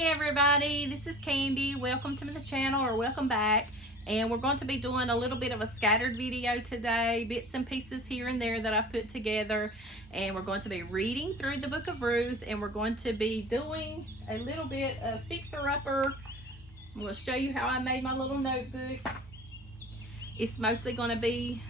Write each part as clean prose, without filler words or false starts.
Hey everybody, this is Candy. Welcome to the channel, or welcome back. And we're going to be doing a little bit of a scattered video today, bits and pieces here and there that I put together. And we're going to be reading through the book of Ruth, and we're going to be doing a little bit of fixer-upper. I'm going to show you how I made my little notebook. It's mostly going to be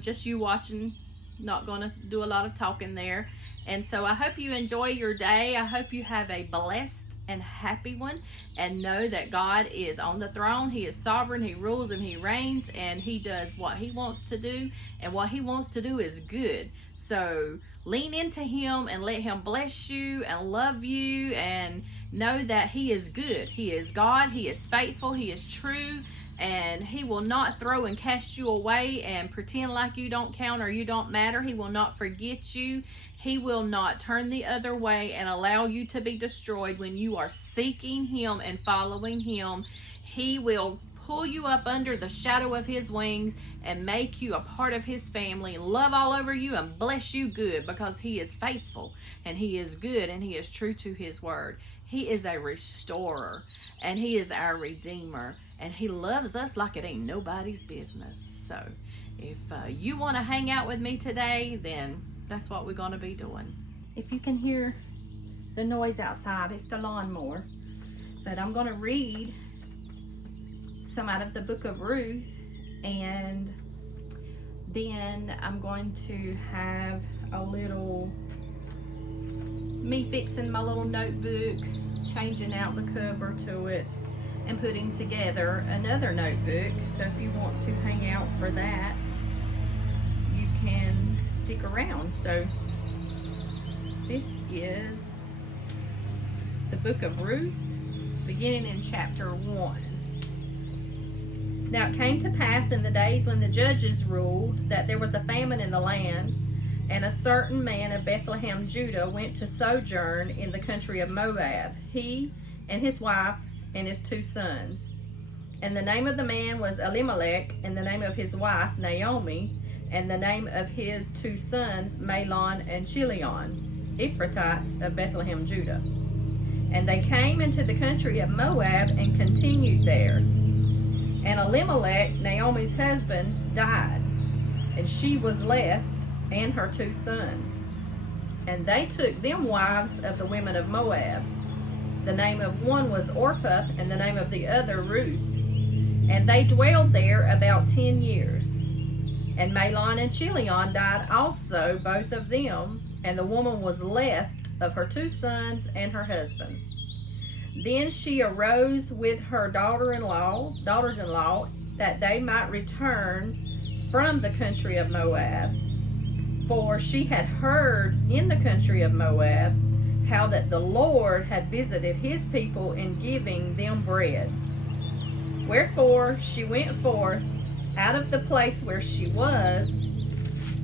just you watching, not going to do a lot of talking there. And so I hope you enjoy your day. I hope you have a blessed and happy one, and know that God is on the throne. He is sovereign. He rules and he reigns, and he does what he wants to do, and what he wants to do is good. So lean into him and let him bless you and love you, and know that he is good. He is God. He is faithful. He is true. And he will not throw and cast you away and pretend like you don't count or you don't matter. He will not forget you. He will not turn the other way and allow you to be destroyed when you are seeking him and following him. He will pull you up under the shadow of his wings and make you a part of his family, and love all over you and bless you good, because he is faithful and he is good and he is true to his word. He is a restorer and he is our redeemer, and he loves us like it ain't nobody's business. So if you want to hang out with me today, then that's what we're going to be doing. If you can hear the noise outside, it's the lawnmower. But I'm going to read some out of the book of Ruth, and then I'm going to have a little me fixing my little notebook, changing out the cover to it, and putting together another notebook. So if you want to hang out for that, you can stick around. So this is the book of Ruth, beginning in chapter 1. Now it came to pass in the days when the judges ruled that there was a famine in the land, and a certain man of Bethlehem, Judah, went to sojourn in the country of Moab, he and his wife and his 2 sons. And the name of the man was Elimelech, and the name of his wife Naomi, and the name of his 2 sons Mahlon and Chilion, Ephrathites of Bethlehem, Judah. And they came into the country of Moab and continued there. And Elimelech, Naomi's husband, died, and she was left and her 2 sons. And they took them wives of the women of Moab. The name of one was Orpah, and the name of the other Ruth. And they dwelled there about 10 years. And Mahlon and Chilion died also, both of them, and the woman was left of her 2 sons and her husband. Then she arose with her daughters-in-law, that they might return from the country of Moab. For she had heard in the country of Moab how that the Lord had visited his people in giving them bread. Wherefore she went forth out of the place where she was,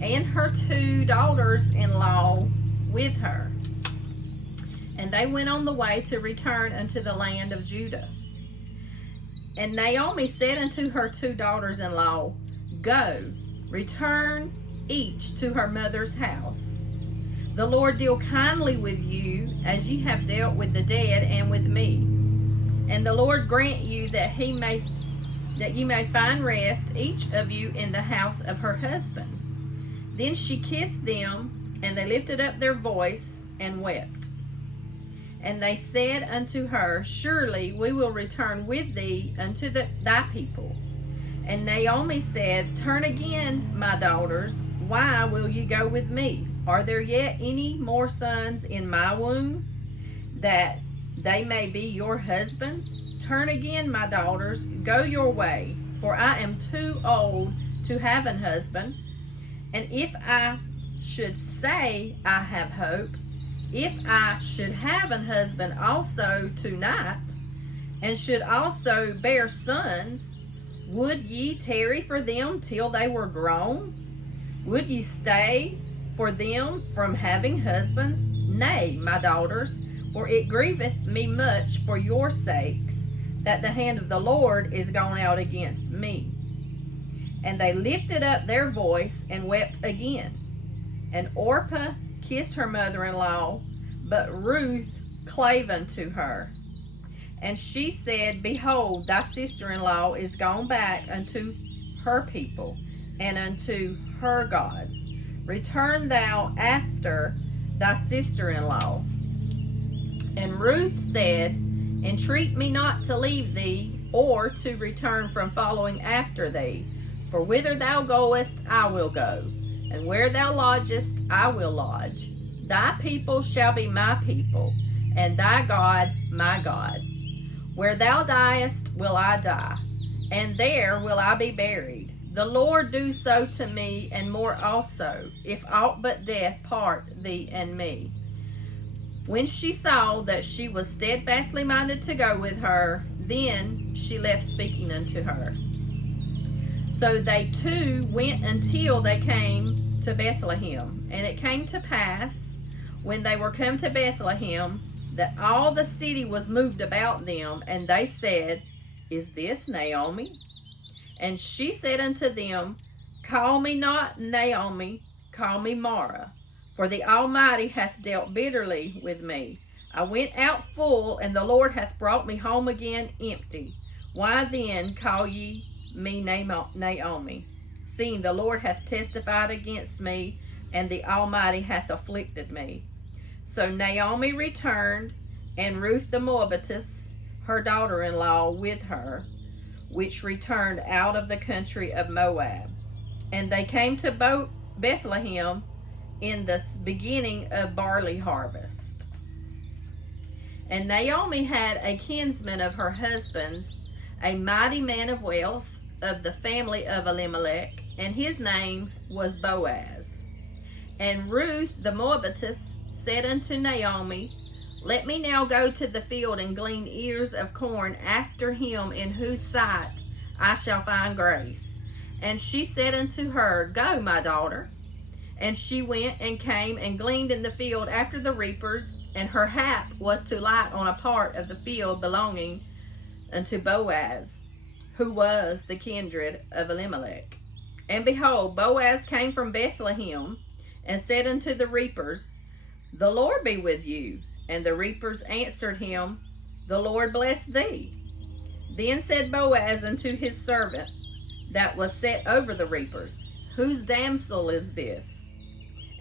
and her 2 daughters-in-law with her. And they went on the way to return unto the land of Judah. And Naomi said unto her 2 daughters-in-law, Go, return each to her mother's house. The Lord deal kindly with you, as ye have dealt with the dead and with me. And the Lord grant you that ye may find rest, each of you in the house of her husband. Then she kissed them, and they lifted up their voice and wept. And they said unto her, Surely we will return with thee unto thy people. And Naomi said, Turn again, my daughters. Why will ye go with me? Are there yet any more sons in my womb, that they may be your husbands? Turn again, my daughters, go your way, for I am too old to have an husband. And if I should say I have hope, if I should have an husband also tonight, and should also bear sons, would ye tarry for them till they were grown? Would ye stay for them from having husbands? Nay, my daughters, for it grieveth me much for your sakes, that the hand of the Lord is gone out against me. And they lifted up their voice and wept again. And Orpah kissed her mother-in-law, but Ruth clave unto her. And she said, Behold, thy sister-in-law is gone back unto her people and unto her gods. Return thou after thy sister-in-law. And Ruth said, Entreat me not to leave thee, or to return from following after thee. For whither thou goest, I will go, and where thou lodgest, I will lodge. Thy people shall be my people, and thy God my God. Where thou diest will I die, and there will I be buried. The Lord do so to me, and more also, if aught but death part thee and me. When she saw that she was steadfastly minded to go with her, then she left speaking unto her. So they two went until they came to Bethlehem. And it came to pass, when they were come to Bethlehem, that all the city was moved about them, and they said, Is this Naomi? And she said unto them, Call me not Naomi, call me Mara, for the Almighty hath dealt bitterly with me. I went out full, and the Lord hath brought me home again empty. Why then call ye me Naomi, seeing the Lord hath testified against me, and the Almighty hath afflicted me? So Naomi returned, and Ruth the Moabitess, her daughter-in-law, with her, which returned out of the country of Moab. And they came to Bethlehem in the beginning of barley harvest. And Naomi had a kinsman of her husband's, a mighty man of wealth, of the family of Elimelech, and his name was Boaz. And Ruth the Moabitess said unto Naomi, Let me now go to the field and glean ears of corn after him in whose sight I shall find grace. And she said unto her, Go, my daughter. And she went and came and gleaned in the field after the reapers, and her hap was to light on a part of the field belonging unto Boaz, who was the kindred of Elimelech. And behold, Boaz came from Bethlehem, and said unto the reapers, The Lord be with you. And the reapers answered him, The Lord bless thee. Then said Boaz unto his servant that was set over the reapers, Whose damsel is this?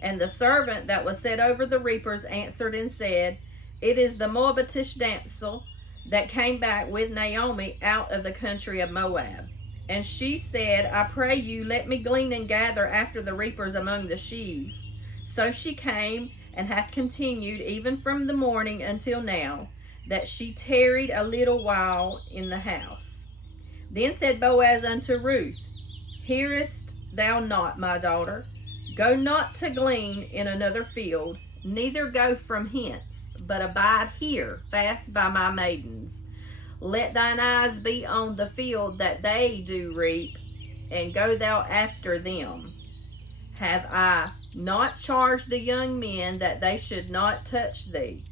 And the servant that was set over the reapers answered and said, It is the Moabitish damsel that came back with Naomi out of the country of Moab. And she said, I pray you, let me glean and gather after the reapers among the sheaves. So she came, and hath continued even from the morning until now, that she tarried a little while in the house. Then said Boaz unto Ruth, Hearest thou not, my daughter? Go not to glean in another field, neither go from hence, but abide here fast by my maidens. Let thine eyes be on the field that they do reap, and go thou after them. Have I not charged the young men that they should not touch thee?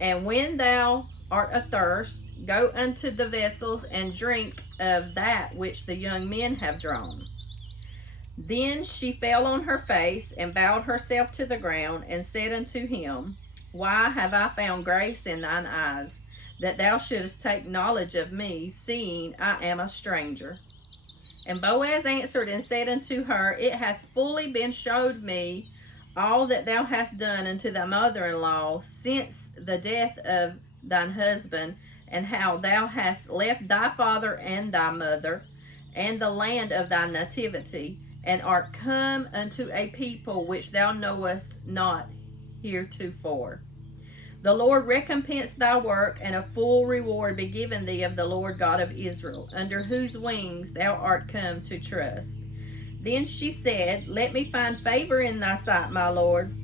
And when thou art athirst, go unto the vessels and drink of that which the young men have drawn. Then she fell on her face and bowed herself to the ground and said unto him, Why have I found grace in thine eyes, that thou shouldest take knowledge of me, seeing I am a stranger? And Boaz answered and said unto her, It hath fully been showed me all that thou hast done unto thy mother-in-law since the death of thine husband, and how thou hast left thy father and thy mother, and the land of thy nativity, and art come unto a people which thou knowest not heretofore. The Lord recompense thy work, and a full reward be given thee of the Lord God of Israel, under whose wings thou art come to trust. Then she said, Let me find favor in thy sight, my Lord,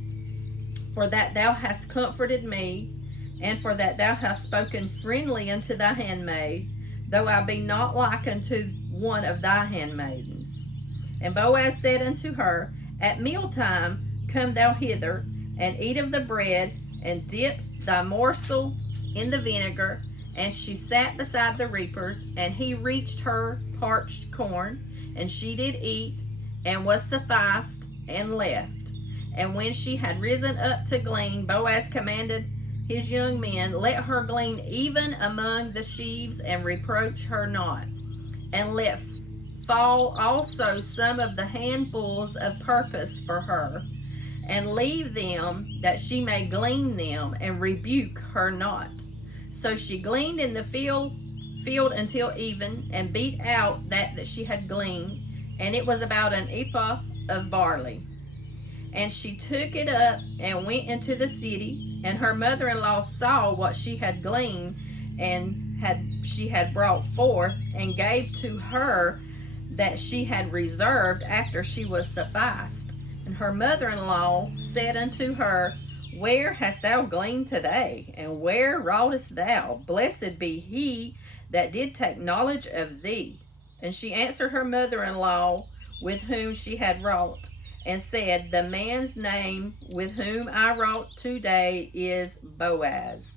for that thou hast comforted me, and for that thou hast spoken friendly unto thy handmaid, though I be not like unto one of thy handmaidens. And Boaz said unto her, At mealtime come thou hither, and eat of the bread, and dip thy morsel in the vinegar. And she sat beside the reapers, and he reached her parched corn, and she did eat, and was sufficed, and left. And when she had risen up to glean, Boaz commanded his young men, let her glean even among the sheaves, and reproach her not. And let fall also some of the handfuls of purpose for her, and leave them, that she may glean them, and rebuke her not. So she gleaned in the field until even, and beat out that she had gleaned, and it was about an ephah of barley. And she took it up and went into the city, and her mother-in-law saw what she had gleaned, and she had brought forth, and gave to her that she had reserved after she was sufficed. And her mother-in-law said unto her, Where hast thou gleaned today? And where wroughtest thou? Blessed be he that did take knowledge of thee. And she answered her mother-in-law with whom she had wrought, and said, The man's name with whom I wrought today is Boaz.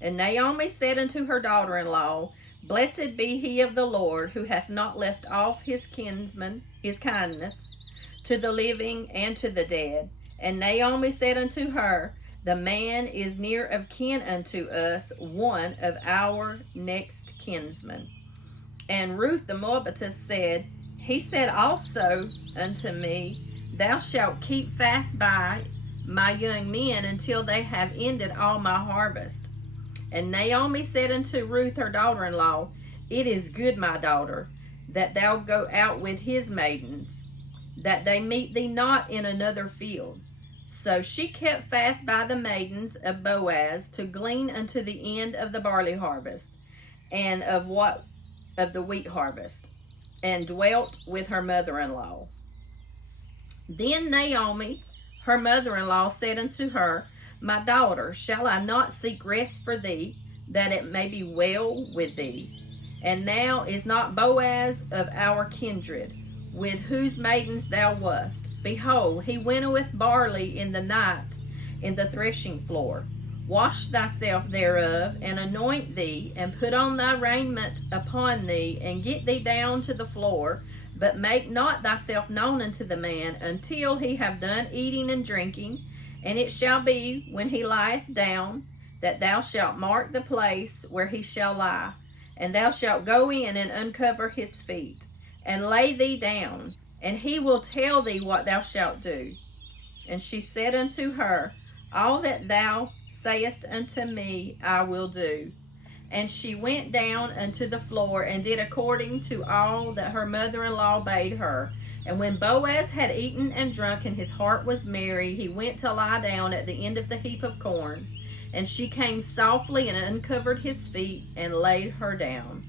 And Naomi said unto her daughter-in-law, Blessed be he of the Lord, who hath not left off his kinsman, his kindness, to the living and to the dead. And Naomi said unto her, The man is near of kin unto us, one of our next kinsmen. And Ruth the Moabitess said, He said also unto me, Thou shalt keep fast by my young men until they have ended all my harvest. And Naomi said unto Ruth her daughter-in-law, It is good, my daughter, that thou go out with his maidens, that they meet thee not in another field. So she kept fast by the maidens of Boaz to glean unto the end of the barley harvest, and of the wheat harvest, and dwelt with her mother-in-law. Then Naomi, her mother-in-law, said unto her, My daughter, shall I not seek rest for thee, that it may be well with thee? And now is not Boaz of our kindred, with whose maidens thou wast? Behold, he winnoweth barley in the night in the threshing floor. Wash thyself thereof, and anoint thee, and put on thy raiment upon thee, and get thee down to the floor, but make not thyself known unto the man, until he have done eating and drinking. And it shall be, when he lieth down, that thou shalt mark the place where he shall lie, and thou shalt go in and uncover his feet, and lay thee down, and he will tell thee what thou shalt do. And she said unto her, All that thou sayest unto me I will do. And she went down unto the floor, and did according to all that her mother-in-law bade her. And when Boaz had eaten and drunk, and his heart was merry, he went to lie down at the end of the heap of corn. And she came softly and uncovered his feet, and laid her down.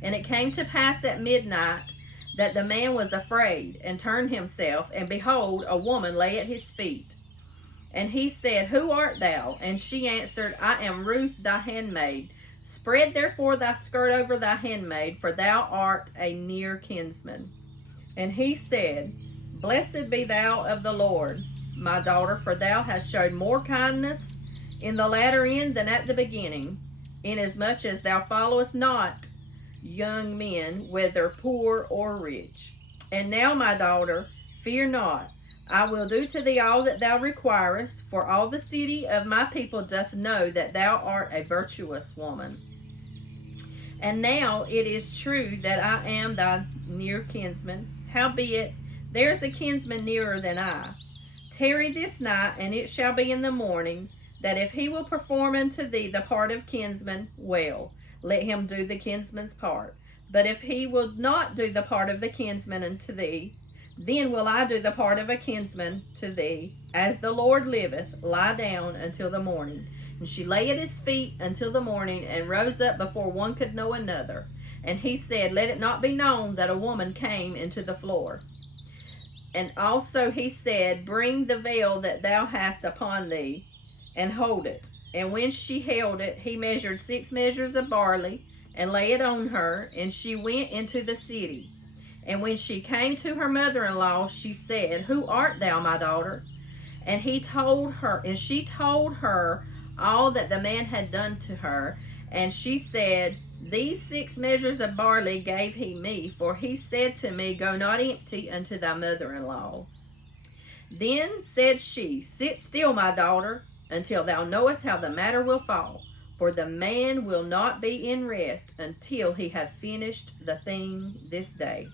And it came to pass at midnight, that the man was afraid, and turned himself, and behold, a woman lay at his feet. And he said, Who art thou? And she answered, I am Ruth thy handmaid. Spread therefore thy skirt over thy handmaid, for thou art a near kinsman. And he said, Blessed be thou of the Lord, my daughter, for thou hast showed more kindness in the latter end than at the beginning, inasmuch as thou followest not young men, whether poor or rich. And now, my daughter, fear not. I will do to thee all that thou requirest, for all the city of my people doth know that thou art a virtuous woman. And now it is true that I am thy near kinsman. Howbeit, there is a kinsman nearer than I. Tarry this night, and it shall be in the morning, that if he will perform unto thee the part of kinsman, well, let him do the kinsman's part. But if he will not do the part of the kinsman unto thee, then will I do the part of a kinsman to thee. As the Lord liveth, lie down until the morning. And she lay at his feet until the morning, and rose up before one could know another. And he said, Let it not be known that a woman came into the floor. And also he said, Bring the veil that thou hast upon thee, and hold it. And when she held it, he measured 6 measures of barley, and lay it on her, and she went into the city. And when she came to her mother-in-law, she said, Who art thou, my daughter? And she told her all that the man had done to her. And she said, These 6 measures of barley gave he me, for he said to me, Go not empty unto thy mother-in-law. Then said she, Sit still, my daughter, until thou knowest how the matter will fall. For the man will not be in rest until he have finished the thing this day.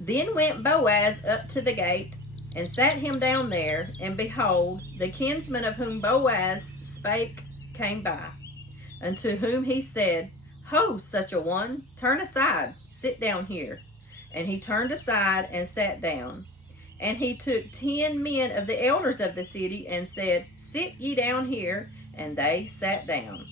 Then went Boaz up to the gate, and sat him down there, and behold, the kinsman of whom Boaz spake came by, unto whom he said, Ho, such a one, turn aside, sit down here. And he turned aside and sat down. And he took 10 men of the elders of the city, and said, Sit ye down here. And they sat down.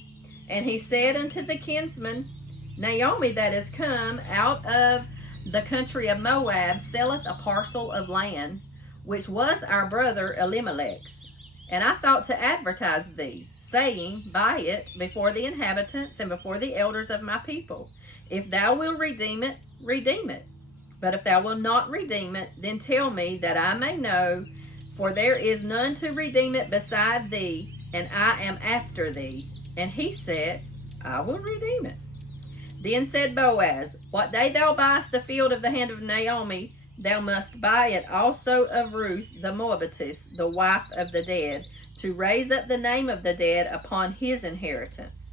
And he said unto the kinsman, Naomi that is come out of the country of Moab selleth a parcel of land, which was our brother Elimelech's. And I thought to advertise thee, saying, Buy it before the inhabitants and before the elders of my people. If thou wilt redeem it, redeem it. But if thou wilt not redeem it, then tell me, that I may know, for there is none to redeem it beside thee, and I am after thee. And he said, I will redeem it. Then said Boaz, What day thou buyest the field of the hand of Naomi, thou must buy it also of Ruth the Moabitess, the wife of the dead, to raise up the name of the dead upon his inheritance.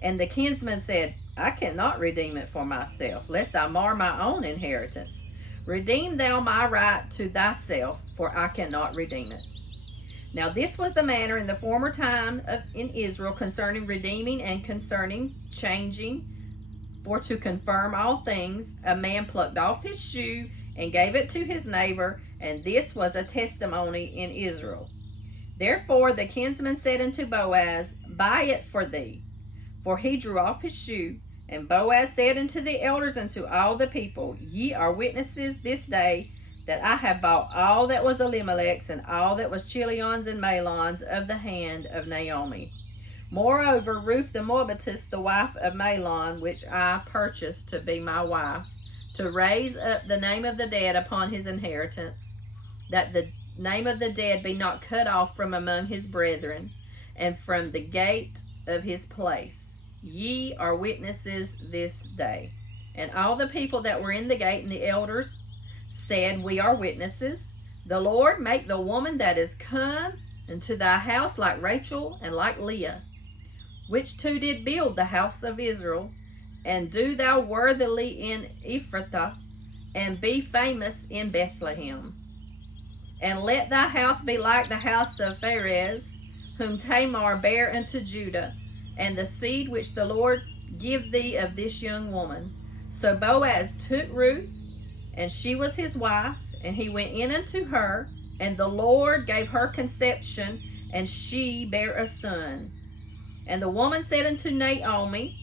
And the kinsman said, I cannot redeem it for myself, lest I mar my own inheritance. Redeem thou my right to thyself, for I cannot redeem it. Now this was the manner in the former time in Israel concerning redeeming and concerning changing. For to confirm all things, a man plucked off his shoe and gave it to his neighbor, and this was a testimony in Israel. Therefore the kinsman said unto Boaz, Buy it for thee. For he drew off his shoe. And Boaz said unto the elders and to all the people, Ye are witnesses this day that I have bought all that was Elimelech's and all that was Chilion's and Mahlon's of the hand of Naomi. Moreover, Ruth the Moabitess, the wife of Mahlon, which I purchased to be my wife, to raise up the name of the dead upon his inheritance, that the name of the dead be not cut off from among his brethren, and from the gate of his place. Ye are witnesses this day. And all the people that were in the gate and the elders said, We are witnesses. The Lord make the woman that is come into thy house like Rachel and like Leah, which two did build the house of Israel, and do thou worthily in Ephrathah, and be famous in Bethlehem. And let thy house be like the house of Pharez, whom Tamar bare unto Judah, and the seed which the Lord give thee of this young woman. So Boaz took Ruth, and she was his wife, and he went in unto her, and the Lord gave her conception, and she bare a son. And the woman said unto Naomi,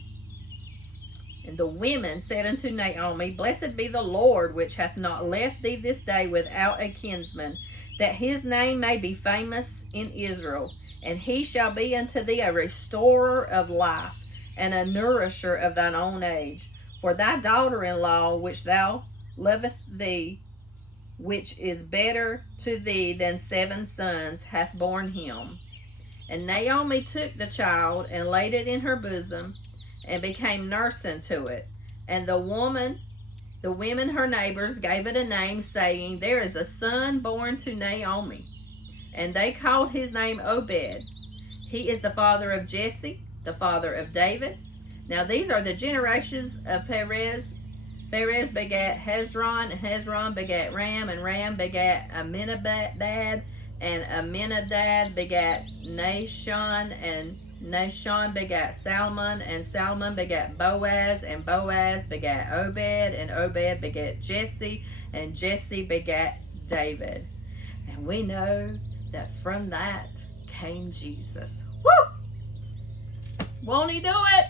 and the women said unto Naomi, Blessed be the Lord, which hath not left thee this day without a kinsman, that his name may be famous in Israel. And he shall be unto thee a restorer of life, and a nourisher of thine own age. For thy daughter-in-law, which thou loveth thee, which is better to thee than 7 sons, hath borne him. And Naomi took the child, and laid it in her bosom, and became nurse unto it. And the women her neighbors gave it a name, saying, There is a son born to Naomi. And they called his name Obed. He is the father of Jesse, the father of David. Now these are the generations of Perez. Perez begat Hezron, and Hezron begat Ram, and Ram begat Aminadab, and Aminadab begat Nahshon, and Nahshon begat Salmon, and Salmon begat Boaz, and Boaz begat Obed, and Obed begat Jesse, and Jesse begat David. And we know that from that came Jesus. Woo! Won't he do it?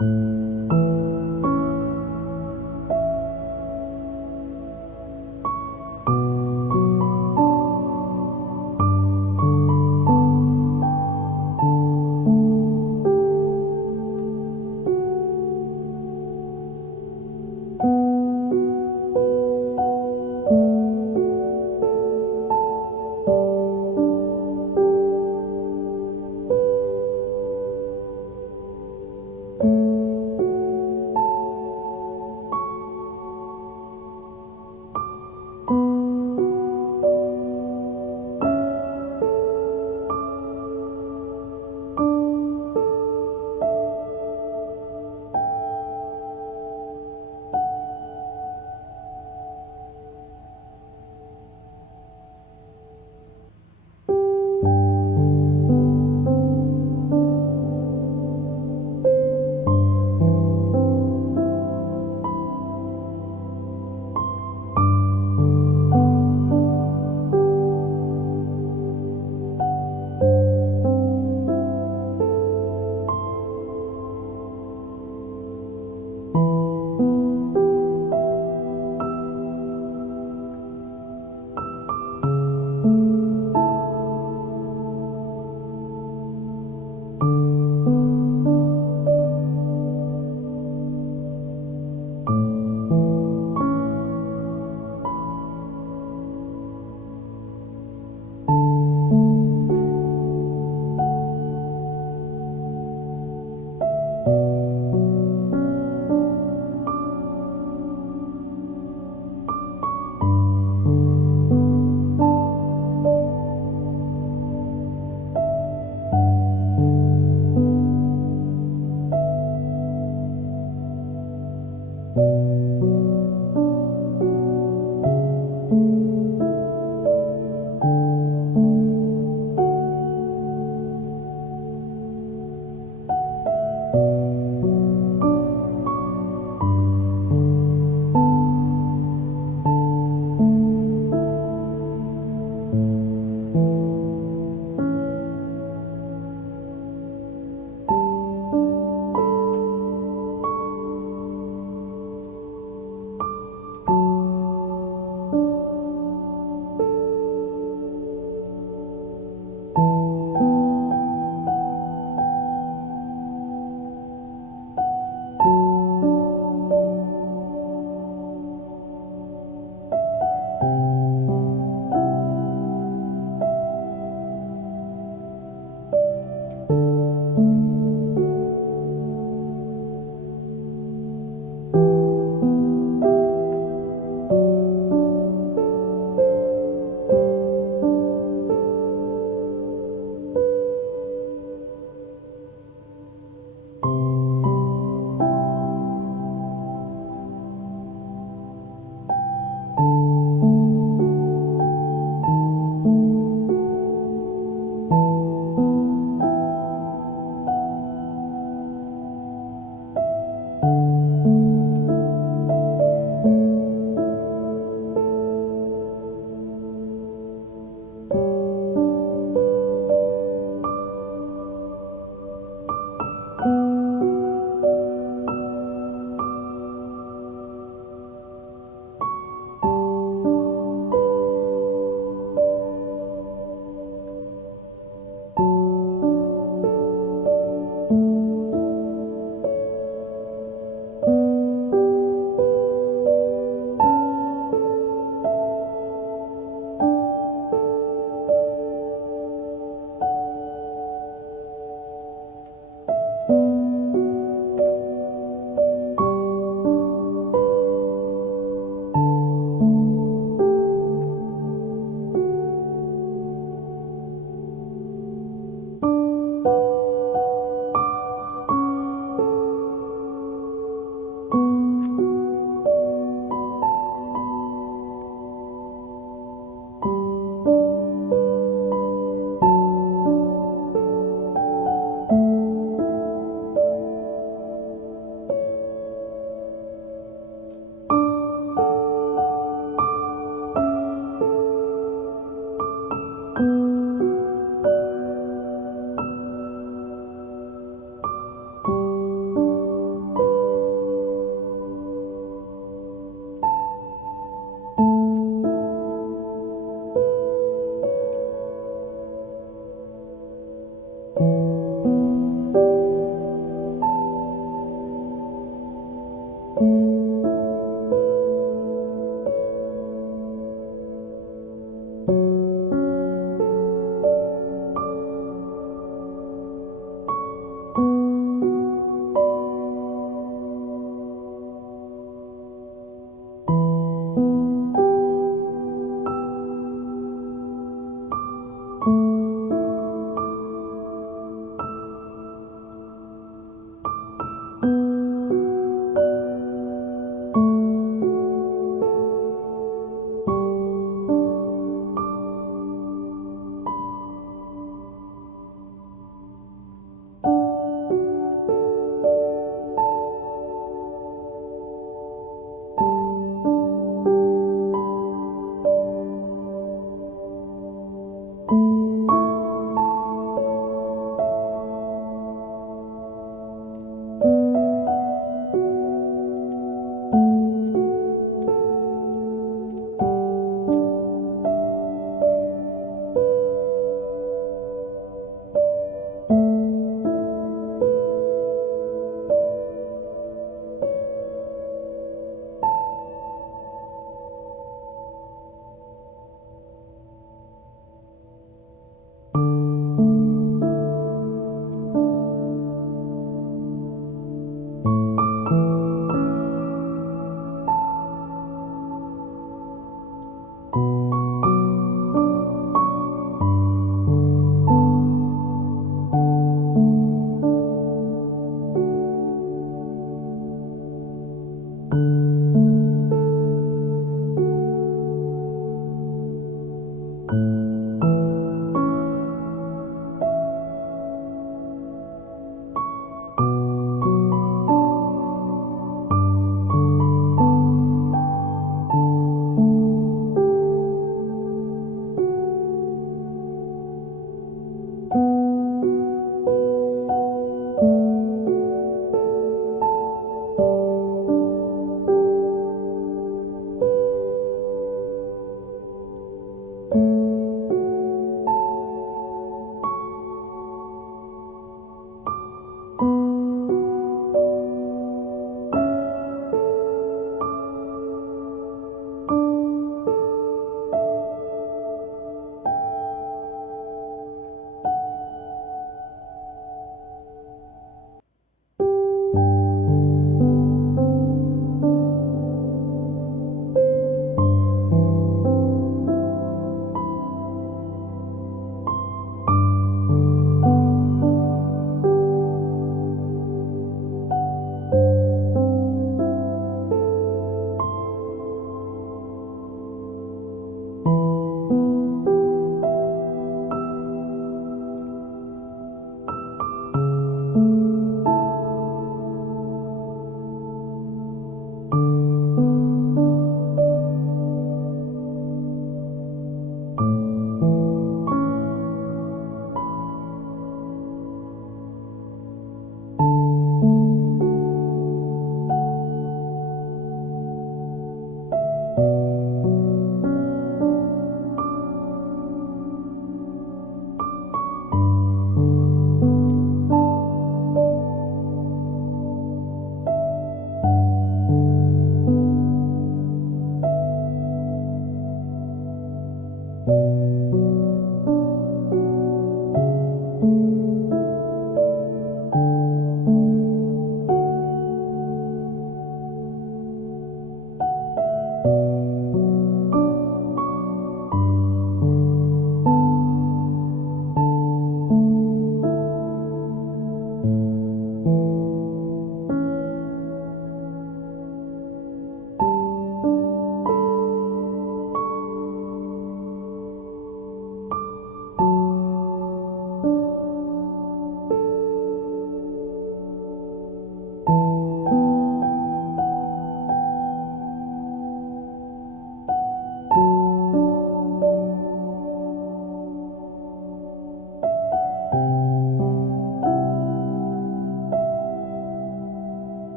you.